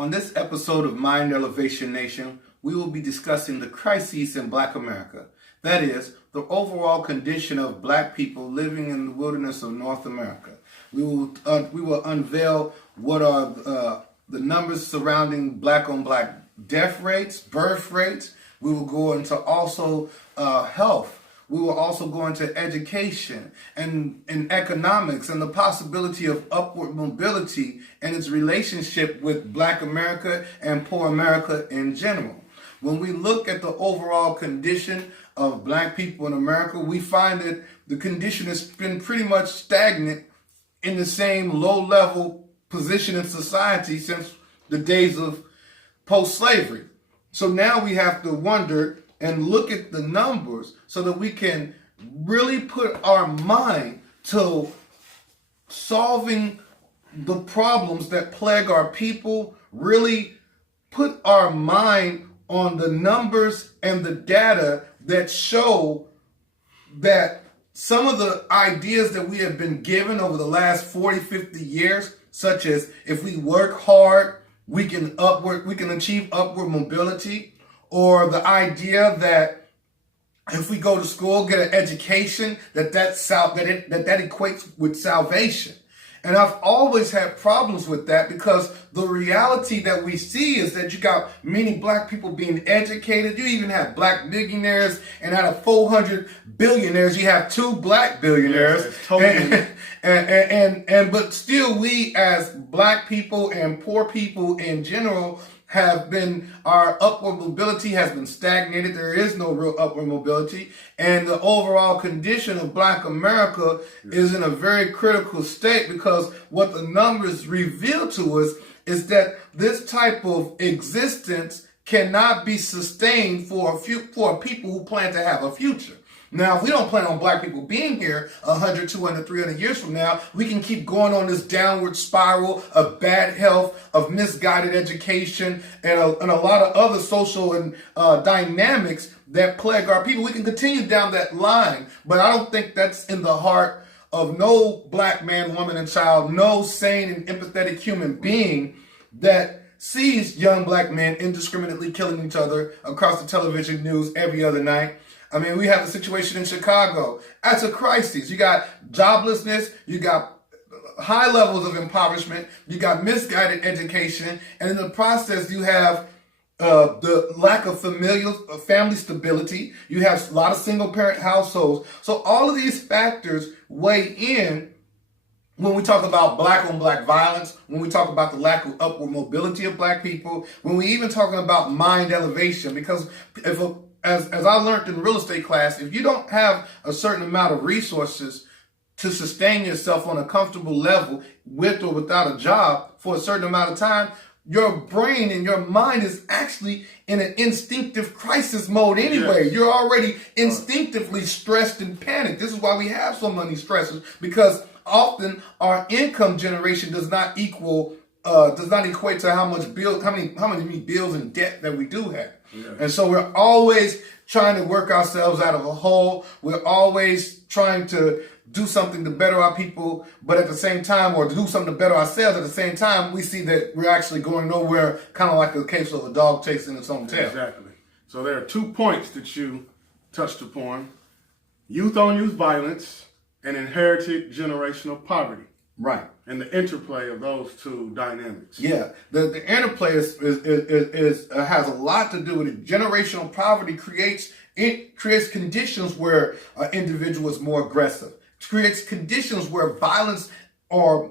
On this episode of Mind Elevation Nation, we will be discussing the crises in Black America. That is, the overall condition of Black people living in the wilderness of North America. We will unveil what are the numbers surrounding Black-on-Black death rates, birth rates. We will go into also health. We will also go into education and economics and the possibility of upward mobility and its relationship with Black America and poor America in general. When we look at the overall condition of Black people in America, we find that the condition has been pretty much stagnant in the same low-level position in society since the days of post-slavery. So now we have to wonder and look at the numbers so that we can really put our mind to solving the problems that plague our people, really put our mind on the numbers and the data that show that some of the ideas that we have been given over the last 40, 50 years, such as if we work hard, we can achieve upward mobility, or the idea that if we go to school, get an education, that equates with salvation. And I've always had problems with that because the reality that we see is that you got many Black people being educated. You even have Black millionaires, and out of 400 billionaires, you have 2 Black billionaires. Yes, totally. But still, we as Black people and poor people in general our upward mobility has been stagnated. There is no real upward mobility. And the overall condition of Black America is in a very critical state because what the numbers reveal to us is that this type of existence cannot be sustained for people who plan to have a future. Now, if we don't plan on Black people being here 100, 200, 300 years from now, we can keep going on this downward spiral of bad health, of misguided education, and a lot of other social and dynamics that plague our people. We can continue down that line, but I don't think that's in the heart of no Black man, woman, and child, no sane and empathetic human being that sees young Black men indiscriminately killing each other across the television news every other night. I mean, we have a situation in Chicago. That's a crisis. You got joblessness, you got high levels of impoverishment, you got misguided education, and in the process you have the lack of family stability. You have a lot of single-parent households. So all of these factors weigh in when we talk about Black-on-Black violence, when we talk about the lack of upward mobility of Black people, when we even talking about mind elevation, because as I learned in real estate class, if you don't have a certain amount of resources to sustain yourself on a comfortable level with or without a job for a certain amount of time, your brain and your mind is actually in an instinctive crisis mode anyway. Yes. You're already instinctively stressed and panicked. This is why we have so many stressors, because often our income generation does not equate to how many bills and debt that we do have. Yeah. And so we're always trying to work ourselves out of a hole. We're always trying to do something to better our people, but at the same time, or to do something to better ourselves at the same time, we see that we're actually going nowhere, kind of like the case of a dog chasing its own tail. Exactly. So there are 2 points that you touched upon: youth-on-youth violence and inherited generational poverty. Right. And the interplay of those 2 dynamics. Yeah, the interplay has a lot to do with it. Generational poverty creates conditions where an individual is more aggressive. It creates conditions where violence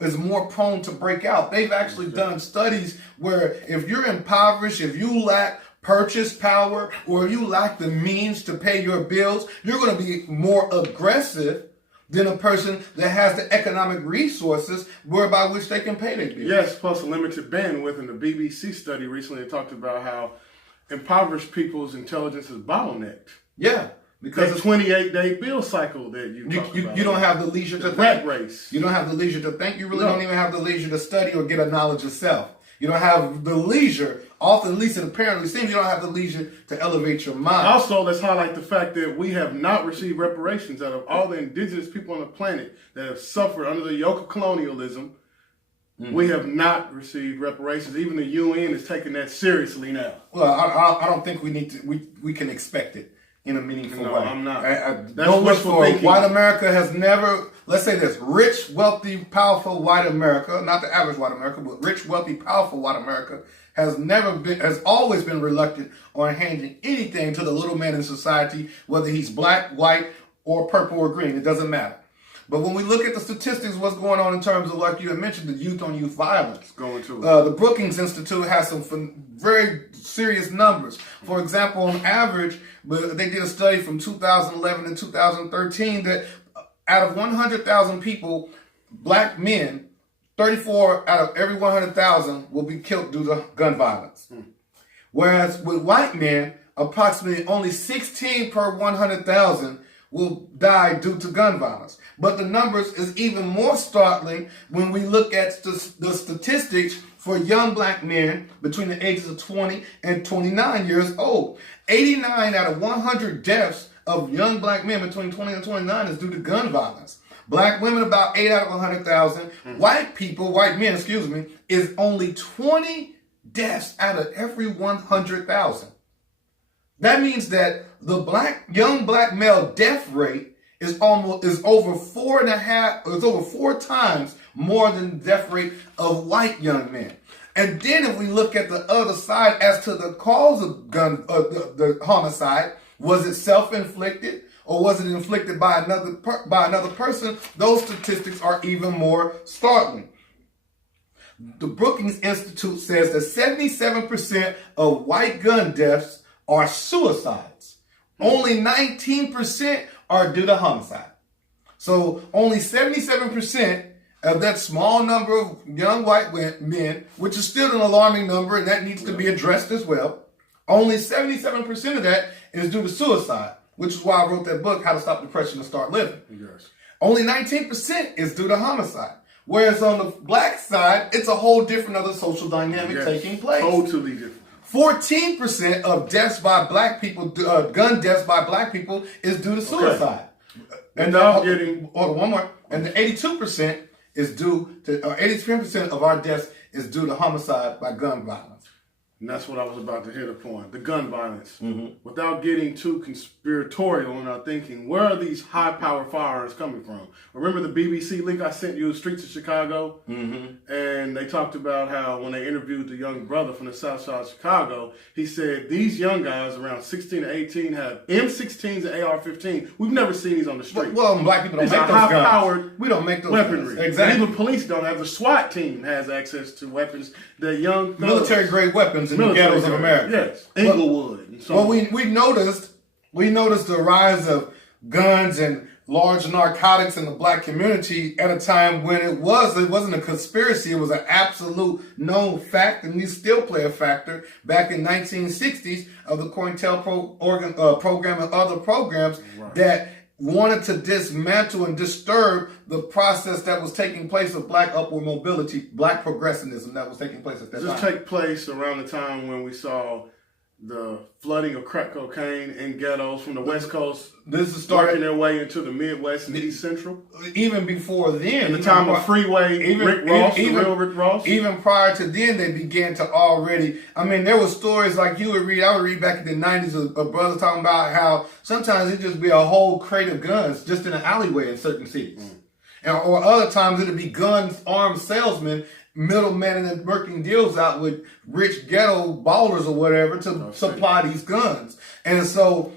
is more prone to break out. They've actually done studies where if you're impoverished, if you lack purchase power, or you lack the means to pay your bills, you're going to be more aggressive than a person that has the economic resources whereby which they can pay their bills. Yes, plus a limited bandwidth. In the BBC study recently, talked about how impoverished people's intelligence is bottlenecked. Yeah, because the 28-day bill cycle that you talked about. You don't have the leisure to think. Race. You don't have the leisure to think. You really don't even have the leisure to study or get a knowledge yourself. You don't have the leisure, often, at least it apparently seems, you don't have the leisure to elevate your mind. Also, let's highlight the fact that we have not received reparations out of all the indigenous people on the planet that have suffered under the yoke of colonialism. We have not received reparations. Even the UN is taking that seriously now. Well, I don't think we need to. We can expect it in a meaningful way. I'm not. Don't look for it. White America has never. Let's say this: rich, wealthy, powerful white America, not the average white America, but rich, wealthy, powerful white America has always been reluctant on handing anything to the little man in society, whether he's black, white, or purple or green. It doesn't matter. But when we look at the statistics, what's going on in terms of, like you had mentioned, the youth-on-youth violence. The Brookings Institute has some very serious numbers. For example, on average, they did a study from 2011 and 2013 that out of 100,000 people, black men, 34 out of every 100,000 will be killed due to gun violence. Whereas with white men, approximately only 16 per 100,000 will die due to gun violence. But the numbers is even more startling when we look at the statistics for young black men between the ages of 20 and 29 years old. 89 out of 100 deaths of young black men between 20 and 29 is due to gun violence. Black women, about 8 out of 100,000. White men, is only 20 deaths out of every 100,000. That means that the young black male death rate is over 4 times more than the death rate of white young men. And then if we look at the other side as to the cause of the homicide, was it self-inflicted or was it inflicted by another person? Those statistics are even more startling. The Brookings Institute says that 77% of white gun deaths are suicides. Only 19% are due to homicide. So only 77% of that small number of young white men, which is still an alarming number, and that needs to be addressed as well, only 77% of that is due to suicide, which is why I wrote that book, How to Stop Depression and Start Living. Yes. Only 19% is due to homicide. Whereas on the black side, it's a whole different other social dynamic taking place. Totally different. 14% of deaths by black people, gun deaths by black people, is due to suicide. Okay. And one more. And the 82% is due to, 83% of our deaths is due to homicide by gun violence. And that's what I was about to hit upon, the gun violence. Without getting too conspiratorial in our thinking, where are these high-power firearms coming from? Remember the BBC link I sent you, Streets of Chicago? And they talked about how when they interviewed the young brother from the south side of Chicago, he said these young guys around 16 to 18 have M16s and AR-15. We've never seen these on the street. Well, black people don't make those high-powered We don't make those weaponry. Guns. Exactly. And even police don't have. The SWAT team has access to weapons that young military-grade weapons in the ghettos of America. Yes, Inglewood. And so we noticed the rise of guns and large narcotics in the black community at a time when it wasn't a conspiracy. It was an absolute known fact, and these still play a factor. Back in 1960s, of the COINTELPRO program and other programs that wanted to dismantle and disturb the process that was taking place of black upward mobility, black progressivism that was taking place at that time. Does this take place around the time when we saw the flooding of crack cocaine in ghettos from the West Coast? This is starting their way into the Midwest and East Central? Even before then. In the time of Freeway, Rick Ross, the real Rick Ross? Even prior to then, they began to already, there were stories like I would read back in the 90s of brothers talking about how sometimes it'd just be a whole crate of guns just in an alleyway in certain cities. Or other times it'd be armed salesmen middlemen and working deals out with rich ghetto ballers or whatever to supply these guns. And so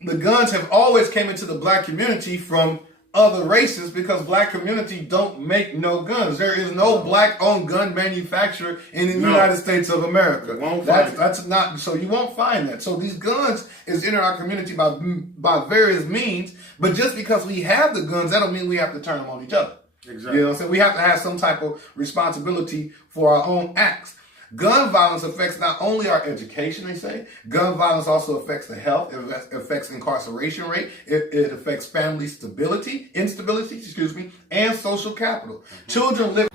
the guns have always came into the black community from other races because black community don't make no guns. There is no black-owned gun manufacturer in the United States of America. That's not, so you won't find that. So these guns is in our community by various means, but just because we have the guns, that don't mean we have to turn them on each other. Exactly. You know what I'm saying? We have to have some type of responsibility for our own acts. Gun violence affects not only our education, they say. Gun violence also affects the health. It affects incarceration rate. It affects family instability, and social capital. Children live